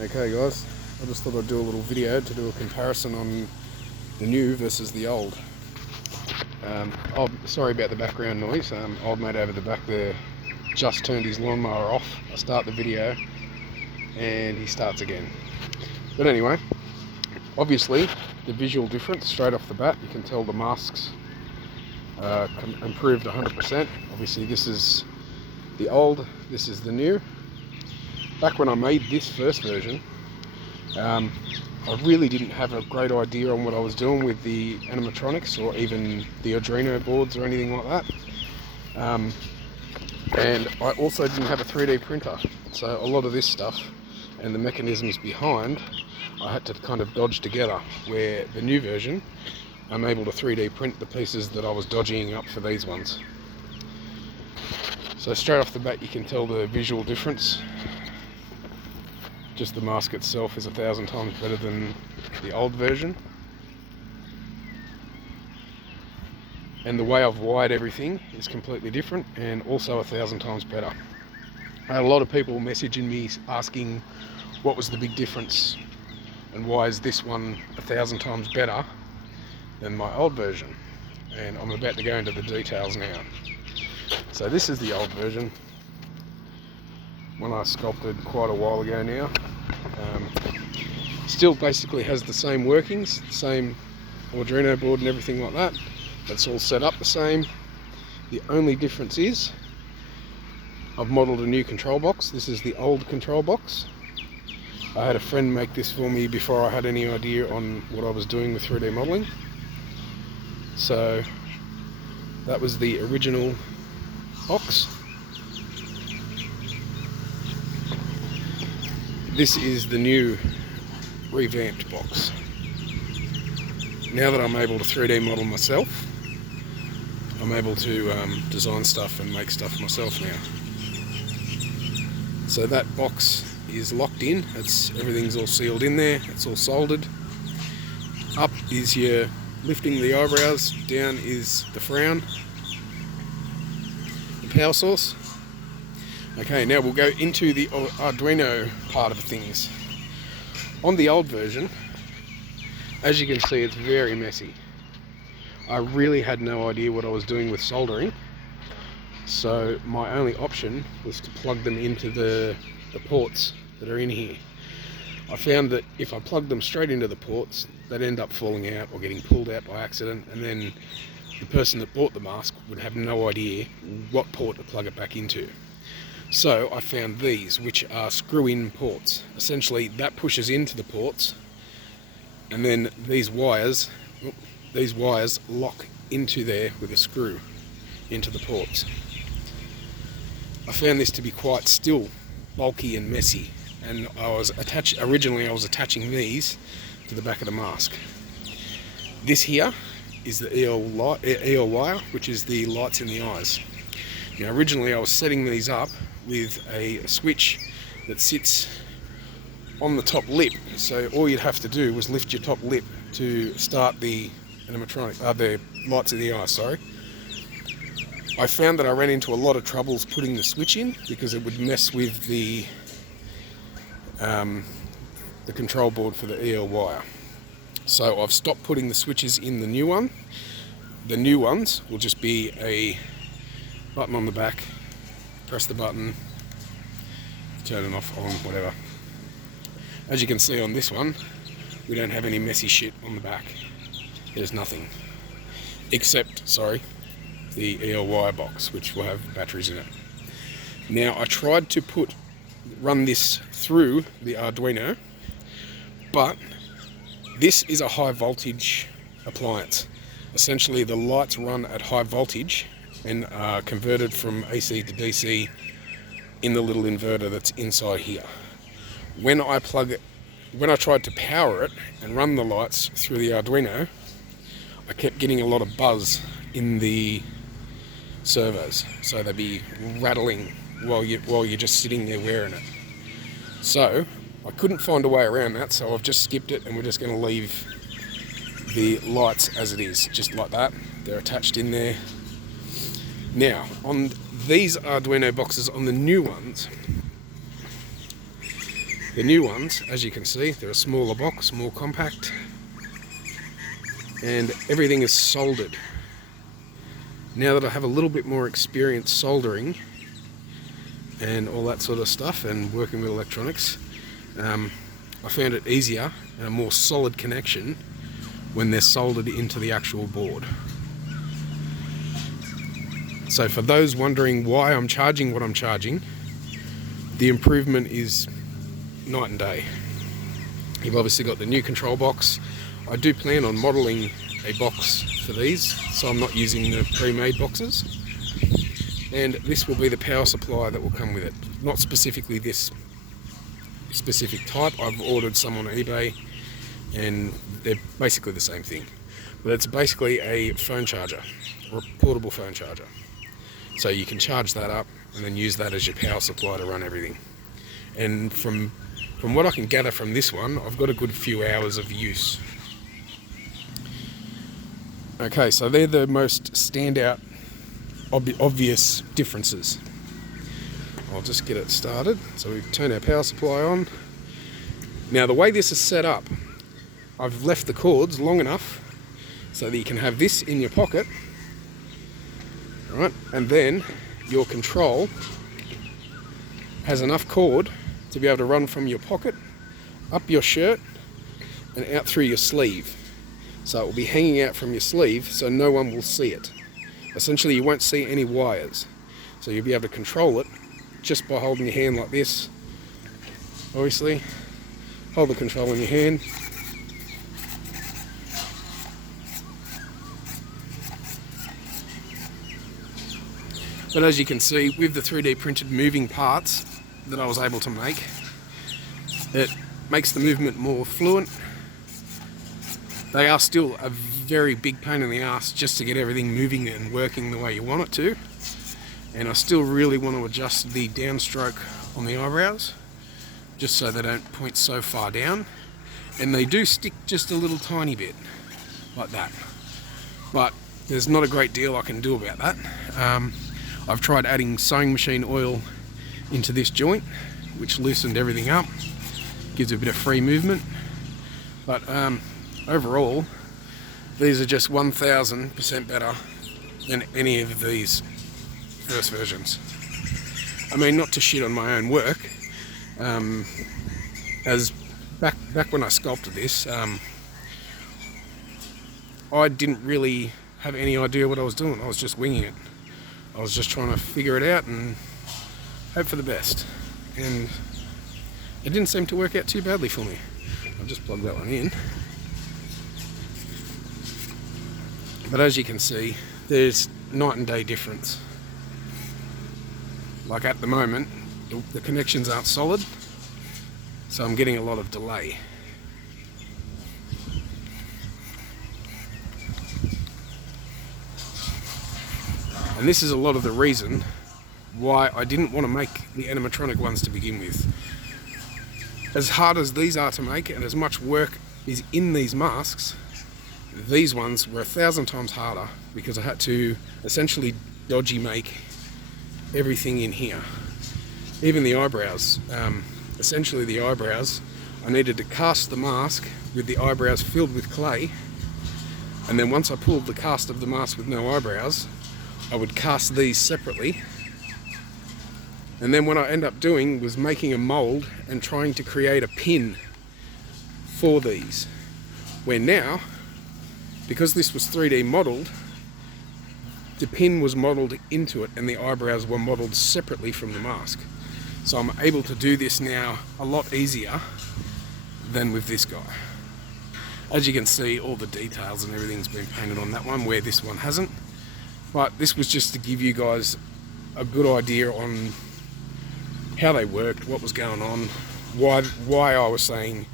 Okay guys, I just thought I'd do a little video to do a comparison on the new versus the old. Sorry about the background noise. Old mate over the back there just turned his lawnmower off. I start the video and he starts again. But anyway, obviously the visual difference straight off the bat, you can tell the masks improved 100%. Obviously this is the old, this is the new. Back when I made this first version, I really didn't have a great idea on what I was doing with the animatronics or even the Arduino boards or anything like that. And I also didn't have a 3D printer, so a lot of this stuff and the mechanisms behind I had to kind of dodge together, where the new version I'm able to 3D print the pieces that I was dodging up for these ones. So straight off the bat you can tell the visual difference. Just the mask itself is 1,000 times better than the old version. And the way I've wired everything is completely different and also 1,000 times better. I had a lot of people messaging me asking what was the big difference and why is this one 1,000 times better than my old version. And I'm about to go into the details now. So this is the old version. One I sculpted quite a while ago now. Still basically has the same workings, the same Arduino board and everything like that. It's all set up the same. The only difference is I've modelled a new control box. This is the old control box. I had a friend make this for me before I had any idea on what I was doing with 3D modelling. So that was the original box. This is the new revamped box. Now that I'm able to 3D model myself, I'm able to design stuff and make stuff myself now. So that box is locked in, everything's all sealed in there, it's all soldered. Up is your lifting the eyebrows, down is the frown, the power source. Okay, now we'll go into the Arduino part of things. On the old version, as you can see, it's very messy. I really had no idea what I was doing with soldering, so my only option was to plug them into the ports that are in here. I found that if I plugged them straight into the ports, they'd end up falling out or getting pulled out by accident, and then the person that bought the mask would have no idea what port to plug it back into. So I found these, which are screw-in ports. Essentially that pushes into the ports, and then these wires lock into there with a screw into the ports. I found this to be quite still bulky and messy, and originally I was attaching these to the back of the mask. This here is the EL wire, which is the lights in the eyes. Now originally I was setting these up with a switch that sits on the top lip, so all you'd have to do was lift your top lip to start the animatronic, the lights in the eye, sorry. I found that I ran into a lot of troubles putting the switch in because it would mess with the control board for the EL wire. So I've stopped putting the switches in the new one. The new ones will just be a button on the back, press the button, turn it off, on, whatever. As you can see on this one, we don't have any messy shit on the back. There's nothing. Except, the EL wire box, which will have batteries in it. Now I tried to run this through the Arduino, but this is a high voltage appliance. Essentially the lights run at high voltage and are converted from AC to DC in the little inverter that's inside here. When I tried to power it and run the lights through the Arduino, I kept getting a lot of buzz in the servos, so they'd be rattling while you're just sitting there wearing it. So I couldn't find a way around that, so I've just skipped it, and we're just going to leave the lights as it is, just like that. They're attached in there. Now, on these Arduino boxes, on the new ones, The new ones, as you can see, they're a smaller box, more compact, and everything is soldered. Now that I have a little bit more experience soldering and all that sort of stuff and working with electronics, I found it easier and a more solid connection when they're soldered into the actual board. So for those wondering why I'm charging what I'm charging, the improvement is night and day. You've obviously got the new control box. I do plan on modelling a box for these, so I'm not using the pre-made boxes. And this will be the power supply that will come with it. Not specifically this specific type. I've ordered some on eBay and they're basically the same thing. But it's basically a phone charger, or a portable phone charger. So you can charge that up and then use that as your power supply to run everything. And from what I can gather from this one, I've got a good few hours of use. Okay, so they're the most standout, obvious differences. I'll just get it started. So we've turned our power supply on. Now the way this is set up, I've left the cords long enough so that you can have this in your pocket, right? And then your control has enough cord to be able to run from your pocket, up your shirt, and out through your sleeve. So it will be hanging out from your sleeve so no one will see it. Essentially you won't see any wires. So you'll be able to control it just by holding your hand like this. Obviously, hold the control in your hand. But as you can see, with the 3D printed moving parts that I was able to make, it makes the movement more fluent. They are still a very big pain in the ass just to get everything moving and working the way you want it to. And I still really want to adjust the downstroke on the eyebrows, just so they don't point so far down. And they do stick just a little tiny bit, like that. But there's not a great deal I can do about that. I've tried adding sewing machine oil into this joint, which loosened everything up, gives a bit of free movement. But overall, these are just 1000% better than any of these first versions. I mean, not to shit on my own work, as back when I sculpted this, I didn't really have any idea what I was doing. I was just winging it. I was just trying to figure it out and hope for the best. And it didn't seem to work out too badly for me. I'll just plug that one in. But as you can see, there's night and day difference. Like at the moment, the connections aren't solid, so I'm getting a lot of delay. And this is a lot of the reason why I didn't want to make the animatronic ones to begin with. As hard as these are to make and as much work is in these masks, these ones were 1,000 times harder because I had to essentially dodgy make everything in here. Even the eyebrows. Essentially the eyebrows, I needed to cast the mask with the eyebrows filled with clay, and then once I pulled the cast of the mask with no eyebrows, I would cast these separately. And then what I ended up doing was making a mold and trying to create a pin for these. Where now, because this was 3D modelled, the pin was modelled into it and the eyebrows were modelled separately from the mask. So I'm able to do this now a lot easier than with this guy. As you can see, all the details and everything's been painted on that one, where this one hasn't. But this was just to give you guys a good idea on how they worked, what was going on, why I was saying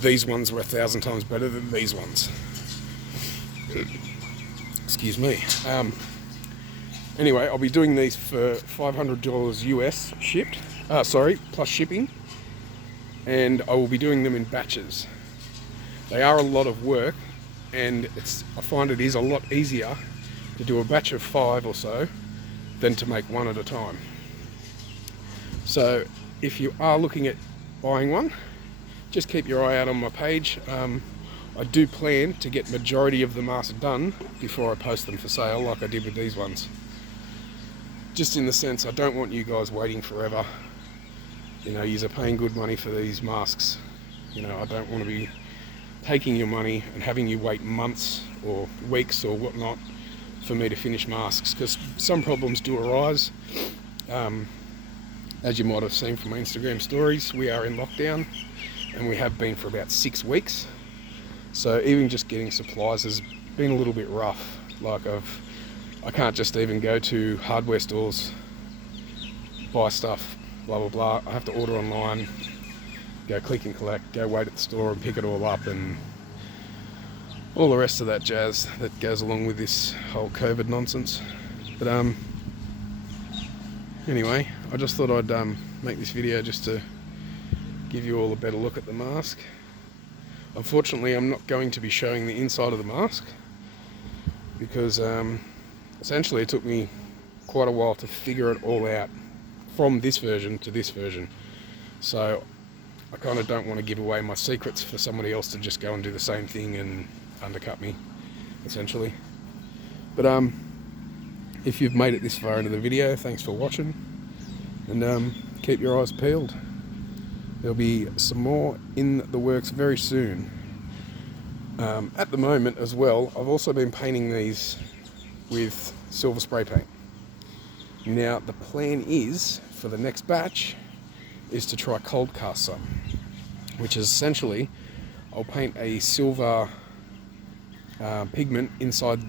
these ones were 1,000 times better than these ones. Excuse me. Anyway, I'll be doing these for $500 US shipped. Plus shipping. And I will be doing them in batches. They are a lot of work, and I find it is a lot easier to do a batch of 5 or so than to make one at a time. So if you are looking at buying one, just keep your eye out on my page. I do plan to get majority of the masks done before I post them for sale, like I did with these ones. Just in the sense, I don't want you guys waiting forever. You know, you're paying good money for these masks. You know, I don't want to be taking your money and having you wait months or weeks or whatnot for me to finish masks, because some problems do arise. As you might have seen from my Instagram stories, we are in lockdown, and we have been for about 6 weeks. So even just getting supplies has been a little bit rough. Like I can't just even go to hardware stores, buy stuff, blah blah blah. I have to order online, go click and collect, go wait at the store and pick it all up, and all the rest of that jazz that goes along with this whole COVID nonsense. But anyway, I just thought I'd make this video just to give you all a better look at the mask. Unfortunately, I'm not going to be showing the inside of the mask because essentially it took me quite a while to figure it all out from this version to this version. So I kind of don't want to give away my secrets for somebody else to just go and do the same thing and undercut me, essentially. But if you've made it this far into the video, thanks for watching, and keep your eyes peeled. There'll be some more in the works very soon. At the moment as well, I've also been painting these with silver spray paint. Now the plan is, for the next batch, is to try cold cast some, which is essentially, I'll paint a silver pigment inside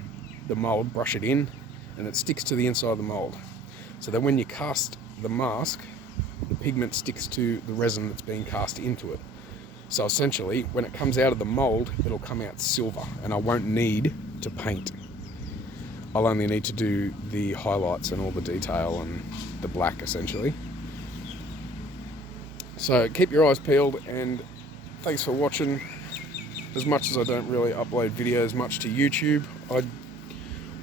the mould, brush it in, and it sticks to the inside of the mould. So that when you cast the mask, the pigment sticks to the resin that's being cast into it. So essentially, when it comes out of the mould, it'll come out silver, and I won't need to paint. I'll only need to do the highlights and all the detail and the black, essentially. So keep your eyes peeled, and thanks for watching. As much as I don't really upload videos much to YouTube, I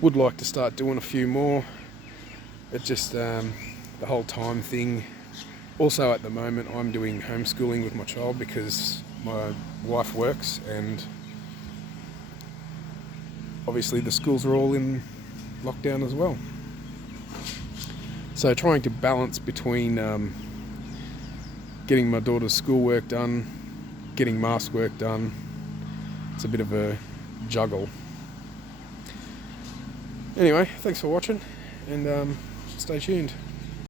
would like to start doing a few more. It just, the whole time thing. Also at the moment I'm doing homeschooling with my child because my wife works, and obviously the schools are all in lockdown as well. So trying to balance between getting my daughter's schoolwork done, getting mask work done, it's a bit of a juggle. Anyway, thanks for watching, and stay tuned.